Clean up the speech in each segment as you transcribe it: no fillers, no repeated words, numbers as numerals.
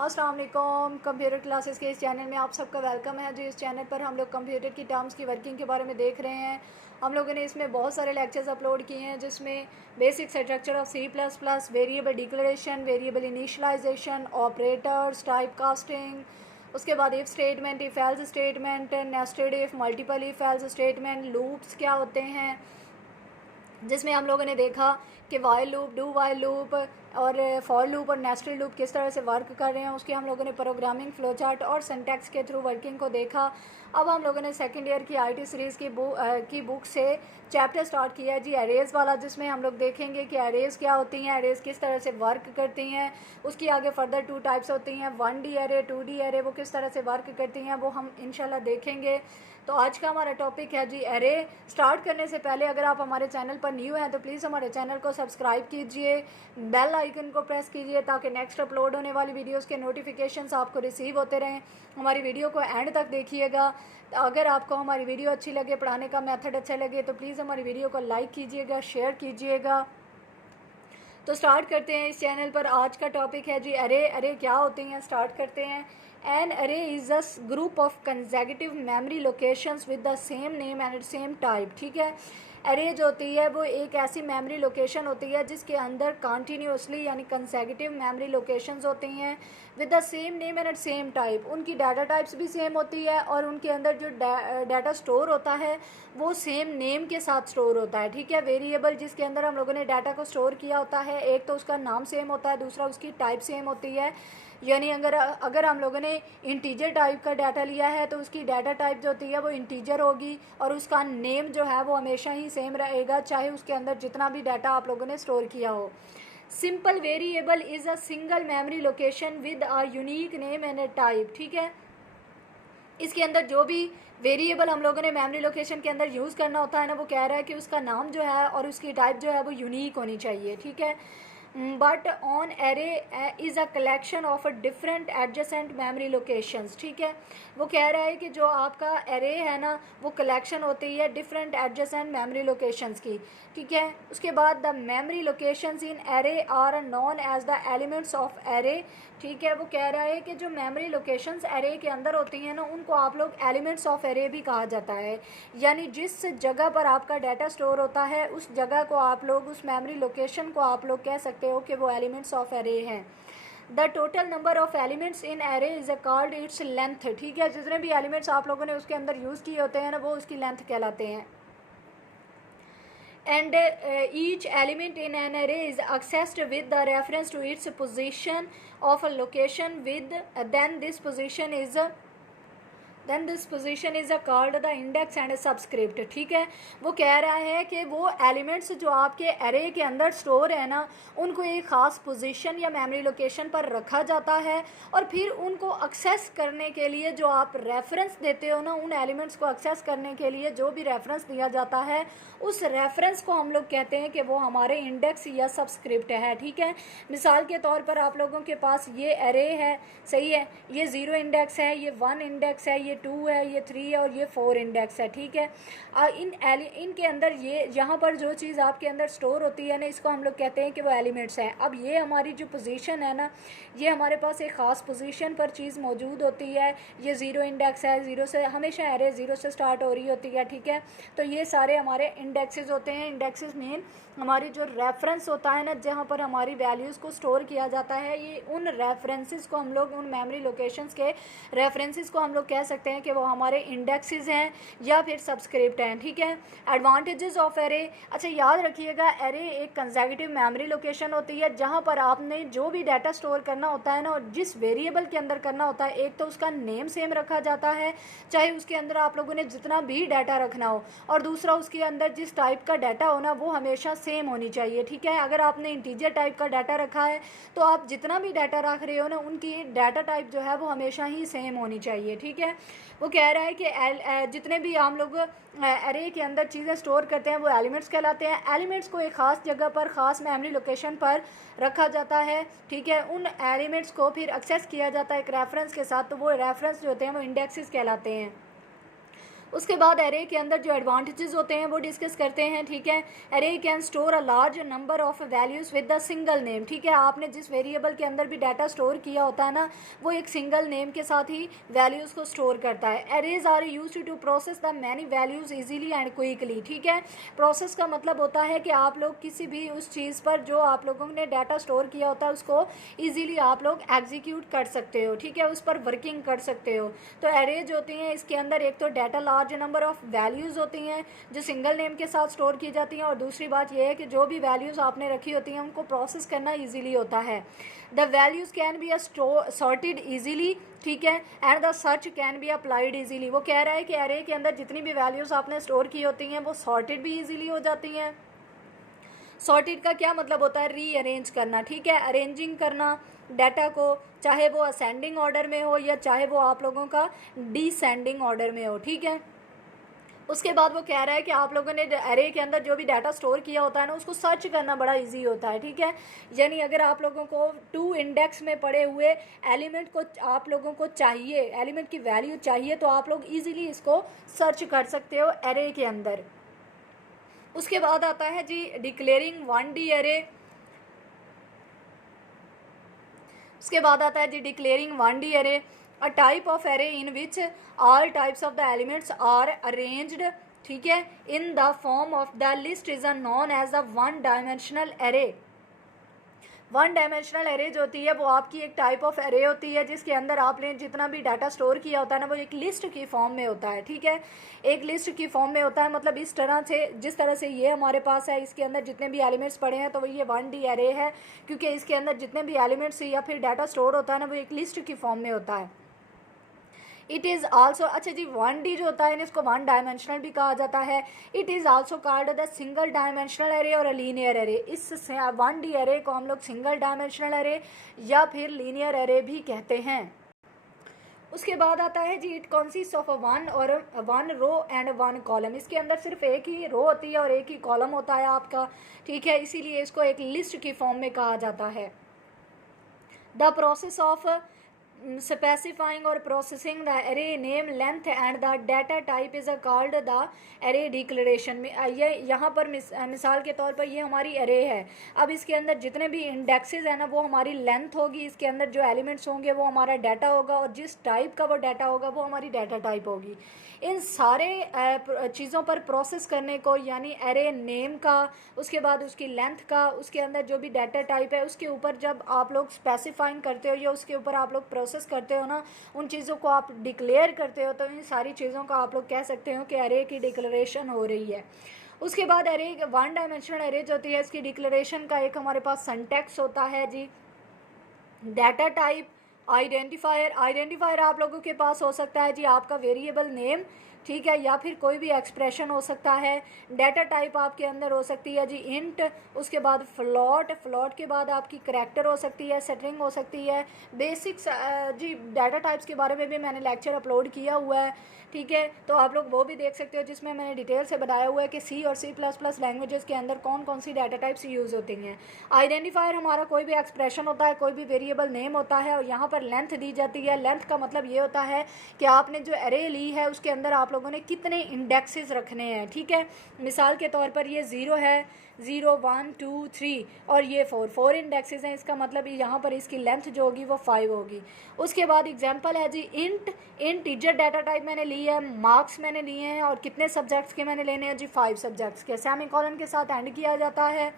अस्सलाम वालेकुम। Computer classes के इस चैनल में आप सबका वेलकम है जी। इस चैनल पर हम लोग कंप्यूटर की टर्म्स की वर्किंग के बारे में देख रहे हैं। हम लोगों ने इसमें बहुत सारे लेक्चर्स अपलोड किए हैं, जिसमें basic structure of C++, variable declaration, variable initialisation, operators, type casting, उसके बाद if statement, if else statement, nested if, multiple if else statement, loops क्या होते हैं, जिसमें हम लोगों ने देखा कि while loop, do while loop और फॉर लूप और नेस्टेड लूप किस तरह से वर्क कर रहे हैं। उसके हम लोगों ने प्रोग्रामिंग फ्लो चार्ट और सिंटैक्स के थ्रू वर्किंग को देखा। अब हम लोगों ने सेकेंड ईयर की IT सीरीज़ की बुक से चैप्टर स्टार्ट किया है जी, एरेज़ वाला, जिसमें हम लोग देखेंगे कि एरेज़ क्या होती हैं, एरेज़ किस तरह से वर्क करती हैं। उसकी आगे फर्दर 2 टाइप्स होती हैं, 1D एरे, 2D एरे, वो किस तरह से वर्क करती हैं वो हम इंशाल्लाह देखेंगे। तो आज का हमारा टॉपिक है जी एरे। स्टार्ट करने से पहले अगर आप हमारे चैनल पर न्यू हैं तो प्लीज़ हमारे चैनल को सब्सक्राइब कीजिए, बेल आइकन को प्रेस कीजिए ताकि नेक्स्ट अपलोड होने वाली वीडियोस के नोटिफिकेशंस आपको रिसीव होते रहें। हमारी वीडियो को एंड तक देखिएगा। अगर आपको हमारी वीडियो अच्छी लगे, पढ़ाने का मेथड अच्छा लगे, तो प्लीज़ हमारी वीडियो को लाइक कीजिएगा, शेयर कीजिएगा। तो स्टार्ट करते हैं। इस चैनल पर आज का टॉपिक है जी अरे। अरे क्या होती हैं, स्टार्ट करते हैं। एन अरे is a group of consecutive memory locations with the same name and same type. ठीक है, अरे जो होती है वो एक ऐसी मेमोरी लोकेशन होती है जिसके अंदर कंटिन्यूसली यानी कंसेक्यूटिव मेमोरी लोकेशंस होती हैं with the same name and same type. उनकी डाटा टाइप्स भी सेम होती है और उनके अंदर जो डाटा स्टोर होता है वो सेम नेम के साथ स्टोर होता है। ठीक है, वेरिएबल जिसके अंदर हम लोगों ने डाटा को स्टोर किया होता है, एक तो उसका नाम सेम होता है, दूसरा उसकी टाइप सेम होती है। यानी अगर हम लोगों ने इंटीजर टाइप का डाटा लिया है तो उसकी डाटा टाइप जो होती है वो इंटीजर होगी और उसका नेम जो है वो हमेशा ही सेम रहेगा, चाहे उसके अंदर जितना भी डाटा आप लोगों ने स्टोर किया हो। Simple variable is a single memory location with a unique name and A type. ठीक है, इसके अंदर जो भी वेरिएबल हम लोगों ने मेमोरी लोकेशन के अंदर यूज़ करना होता है ना, वो कह रहा है कि उसका नाम जो है और उसकी टाइप जो है वो यूनिक होनी चाहिए। ठीक है, but on array is a collection of a different adjacent memory locations. ठीक है, वो कह रहा है कि जो आपका एरे है ना वो कलेक्शन होती है डिफरेंट एडजेसेंट मेमोरी लोकेशंस की। ठीक है, उसके बाद the memory locations in array are known as the elements of array. ठीक है, वो कह रहा है कि जो मेमोरी लोकेशंस एरे के अंदर होती हैं ना उनको आप लोग एलिमेंट्स ऑफ एरे भी कहा जाता है। यानी जिस जगह पर आपका डाटा स्टोर होता है उस जगह को आप लोग, उस मेमोरी लोकेशन को आप लोग कह सकते हो कि वो एलिमेंट्स ऑफ एरे हैं। The total number of elements in array is called its length. ठीक है, जितने भी एलिमेंट्स आप लोगों ने उसके अंदर यूज़ किए होते हैं ना वो उसकी लेंथ कहलाते हैं। And each element in an array is accessed with the reference to its position of a location with then this position is called the index and subscript। ठीक है, वो कह रहा है कि वो एलिमेंट्स जो आपके एरे के अंदर स्टोर है ना उनको एक ख़ास पोजीशन या मेमोरी लोकेशन पर रखा जाता है और फिर उनको एक्सेस करने के लिए जो आप रेफरेंस देते हो ना, उन एलिमेंट्स को एक्सेस करने के लिए जो भी रेफरेंस दिया जाता है उस रेफरेंस को हम लोग कहते हैं कि वो हमारे इंडेक्स या सबस्क्रिप्ट है। ठीक है, मिसाल के तौर पर आप लोगों के पास ये एरे है, सही है, ये 0 इंडेक्स है, ये 1 इंडेक्स है, ये 2 है, ये 3 है और ये 4 इंडेक्स है। ठीक है, इनके अंदर ये यहाँ पर जो चीज़ आपके अंदर स्टोर होती है ना इसको हम लोग कहते हैं कि वो एलिमेंट्स हैं। अब ये हमारी जो पोजीशन है ना, ये हमारे पास एक ख़ास पोजीशन पर चीज़ मौजूद होती है। ये 0 इंडेक्स है, 0 से हमेशा एरे 0 से स्टार्ट हो रही होती है। ठीक है, तो ये सारे हमारे इंडेक्सेस होते हैं। इंडेक्सेस मीन हमारी जो रेफरेंस होता है ना जहाँ पर हमारी वैल्यूज़ को स्टोर किया जाता है, ये उन रेफरेंसेस को हम लोग, उन मेमोरी लोकेशंस के रेफरेंसेस को हम लोग कह सकते हैं कि वो हमारे इंडेक्सेस हैं या फिर सबस्क्रिप्ट हैं। ठीक है, एडवांटेजेस ऑफ एरे। अच्छा याद रखिएगा, एरे एक कंसेक्यूटिव मेमोरी लोकेशन होती है जहाँ पर आपने जो भी डाटा स्टोर करना होता है ना और जिस वेरिएबल के अंदर करना होता है, एक तो उसका नेम सेम रखा जाता है चाहे उसके अंदर आप लोगों ने जितना भी डाटा रखना हो, और दूसरा उसके अंदर जिस टाइप का डाटा हो ना वो हमेशा सेम होनी चाहिए। ठीक है, अगर आपने इंटीजर टाइप का डाटा रखा है तो आप जितना भी डाटा रख रहे हो ना उनकी डाटा टाइप जो है वो हमेशा ही सेम होनी चाहिए। ठीक है, वो कह रहा है कि जितने भी हम लोग एरे के अंदर चीज़ें स्टोर करते हैं वो एलिमेंट्स कहलाते हैं। एलिमेंट्स को एक ख़ास जगह पर, ख़ास मेमोरी लोकेशन पर रखा जाता है। ठीक है, उन एलिमेंट्स को फिर एक्सेस किया जाता है एक रेफरेंस के साथ, तो वो रेफरेंस जो होते हैं वो इंडेक्सेस कहलाते हैं। उसके बाद एरे के अंदर जो एडवांटेजेस होते हैं वो डिस्कस करते हैं, ठीक है। Array can store a large number of values with the single name, ठीक है। आपने जिस वेरिएबल के अंदर भी डाटा स्टोर किया होता है ना, वो एक सिंगल नेम के साथ ही वैल्यूज़ को स्टोर करता है। Arrays are used to process the many values easily and quickly, ठीक है। प्रोसेस का मतलब होता है कि आप लोग किसी भी उस चीज़ पर जो आप लोगों ने डाटा स्टोर किया होता है उसको ईजिली आप लोग एग्जीक्यूट कर सकते हो, ठीक है, उस पर वर्किंग कर सकते हो। तो एरेज होती हैं, इसके अंदर एक तो data large number of values होती हैं जो सिंगल नेम के साथ स्टोर की जाती हैं, और दूसरी बात यह है कि जो भी वैल्यूज़ आपने रखी होती हैं उनको प्रोसेस करना ईजिली होता है। The values can be sorted easily, ठीक है, and the search can be applied easily. वो कह रहा है कि एरे के अंदर जितनी भी वैल्यूज़ आपने स्टोर की होती हैं वो सॉर्टेड भी ईजिली हो जाती हैं। सॉर्टेड का क्या मतलब होता है? रीअरेंज करना, ठीक है, अरेंजिंग करना डाटा को, चाहे वो असेंडिंग ऑर्डर में हो या चाहे वो आप लोगों का डिसेंडिंग ऑर्डर में हो, ठीक है। उसके बाद वो कह रहा है कि आप लोगों ने एरे के अंदर जो भी डाटा स्टोर किया होता है ना उसको सर्च करना बड़ा इजी होता है, ठीक है। यानी अगर आप लोगों को 2 इंडेक्स में पड़े हुए एलिमेंट को आप लोगों को चाहिए, एलिमेंट की वैल्यू चाहिए, तो आप लोग इजीली इसको सर्च कर सकते हो एरे के अंदर। उसके बाद आता है जी डिक्लेयरिंग 1D एरे। उसके बाद आता है जी declaring 1D array, a type of array in which all types of the elements are arranged, ठीक है, in the form of the list is known as the 1 dimensional array. 1 dimensional array जो होती है वो आपकी एक टाइप ऑफ एरे होती है जिसके अंदर आपने जितना भी डाटा स्टोर किया होता है ना वो एक लिस्ट की फॉर्म में होता है, ठीक है, एक लिस्ट की फॉर्म में होता है। मतलब इस तरह से, जिस तरह से ये हमारे पास है, इसके अंदर जितने भी एलिमेंट्स पड़े हैं तो वो ये 1D एरे है, क्योंकि इसके अंदर जितने भी एलिमेंट्स या फिर डाटा स्टोर होता है ना वो एक लिस्ट की फॉर्म में होता है। इट इज़ आल्सो, अच्छा जी 1D जो होता है इसको 1 डायमेंशनल भी कहा जाता है। It is also called the single dimensional array और लीनियर एरे। इस 1D एरे को हम लोग सिंगल डायमेंशनल एरे या फिर लीनियर एरे भी कहते हैं। उसके बाद आता है जी it consist of 1 row and 1 column. इसके अंदर सिर्फ एक ही रो होती है और एक ही कॉलम होता है आपका, ठीक है, इसीलिए इसको एक लिस्ट की फॉर्म में कहा जाता है। The process of specifying or processing the array name length and the data type is called the array declaration। में ये यहाँ पर मिसाल के तौर पर ये हमारी array है। अब इसके अंदर जितने भी इंडेक्सेस है ना वो हमारी लेंथ होगी, इसके अंदर जो एलिमेंट्स होंगे वो हमारा डाटा होगा, और जिस टाइप का वो डाटा होगा वो हमारी डाटा टाइप होगी। इन सारे चीज़ों पर प्रोसेस करने को, यानी एरे नेम का, उसके बाद उसकी लेंथ का, उसके अंदर जो भी डाटा टाइप है उसके ऊपर जब आप लोग स्पेसिफाइंग करते हो या उसके ऊपर आप लोग प्रोसेस करते हो ना, उन चीज़ों को आप डिक्लेयर करते हो, तो इन सारी चीज़ों का आप लोग कह सकते हो कि एरे की डिक्लेरेशन हो रही है। उसके बाद एरे 1 डायमेंशनल एरे जो होती है इसकी डिक्लेरेशन का एक हमारे पास सिंटैक्स होता है जी। डाटा टाइप, आइडेंटिफायर आप लोगों के पास हो सकता है जी आपका वेरिएबल नेम, ठीक है, या फिर कोई भी एक्सप्रेशन हो सकता है। डाटा टाइप आपके अंदर हो सकती है जी इंट, उसके बाद फ्लॉट के बाद आपकी करैक्टर हो सकती है, स्ट्रिंग हो सकती है। बेसिक्स जी डाटा टाइप्स के बारे में भी मैंने लेक्चर अपलोड किया हुआ है, ठीक है, तो आप लोग वो भी देख सकते हो जिसमें मैंने डिटेल से बताया हुआ है कि C और C++ लैंग्वेजेस के अंदर कौन कौन सी डाटा टाइप्स यूज़ होती हैं। आइडेंटिफायर हमारा कोई भी एक्सप्रेशन होता है, कोई भी वेरिएबल नेम होता है, और यहाँ पर लेंथ दी जाती है। लेंथ का मतलब ये होता है कि आपने जो एरे ली है उसके अंदर आप लोगों ने कितने इंडेक्सेस रखने हैं, ठीक है। मिसाल के तौर पर ये 0 है, 0 1 2 3 और ये 4 इंडेक्सेस हैं, इसका मतलब यहाँ पर इसकी लेंथ जो होगी वो 5 होगी। उसके बाद एग्जांपल है जी इंट इंटीजर डाटा टाइप मैंने ली है, मार्क्स मैंने लिए हैं, और कितने सब्जेक्ट्स के मैंने लेने हैं जी 5 सब्जेक्ट्स के। सेमीकोलन के साथ एंड किया जाता है,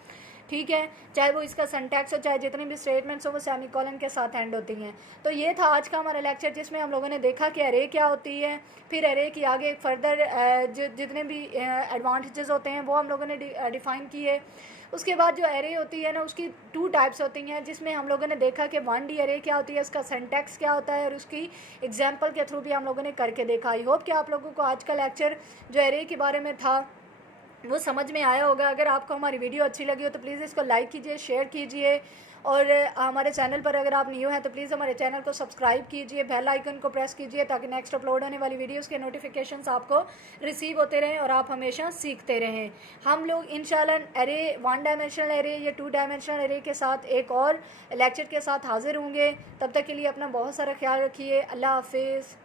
ठीक है, चाहे वो इसका सिंटैक्स हो चाहे जितनी भी स्टेटमेंट्स हो वो सेमीकोलन के साथ एंड होती हैं। तो ये था आज का हमारा लेक्चर जिसमें हम लोगों ने देखा कि एरे क्या होती है, फिर एरे की आगे फर्दर जितने भी एडवांटेजेस होते हैं वो हम लोगों ने डिफ़ाइन किए। उसके बाद जो एरे होती है ना उसकी 2 टाइप्स होती हैं, जिसमें हम लोगों ने देखा कि 1D एरे क्या होती है, उसका सिंटैक्स क्या होता है, और उसकी एग्जाम्पल के थ्रू भी हम लोगों ने करके देखा। आई होप कि आप लोगों को आज का लेक्चर जो एरे के बारे में था वो समझ में आया होगा। अगर आपको हमारी वीडियो अच्छी लगी हो तो प्लीज़ इसको लाइक कीजिए, शेयर कीजिए, और हमारे चैनल पर अगर आप न्यू हैं तो प्लीज़ हमारे चैनल को सब्सक्राइब कीजिए, बेल आइकन को प्रेस कीजिए ताकि नेक्स्ट अपलोड होने वाली वीडियोस के नोटिफिकेशंस आपको रिसीव होते रहें और आप हमेशा सीखते रहें। हम लोग इंशाल्लाह एरे 1 डायमेंशनल एरे या 2 डायमेंशनल एरे के साथ एक और लेक्चर के साथ हाजिर होंगे। तब तक के लिए अपना बहुत सारा ख्याल रखिए। अल्लाह हाफिज़।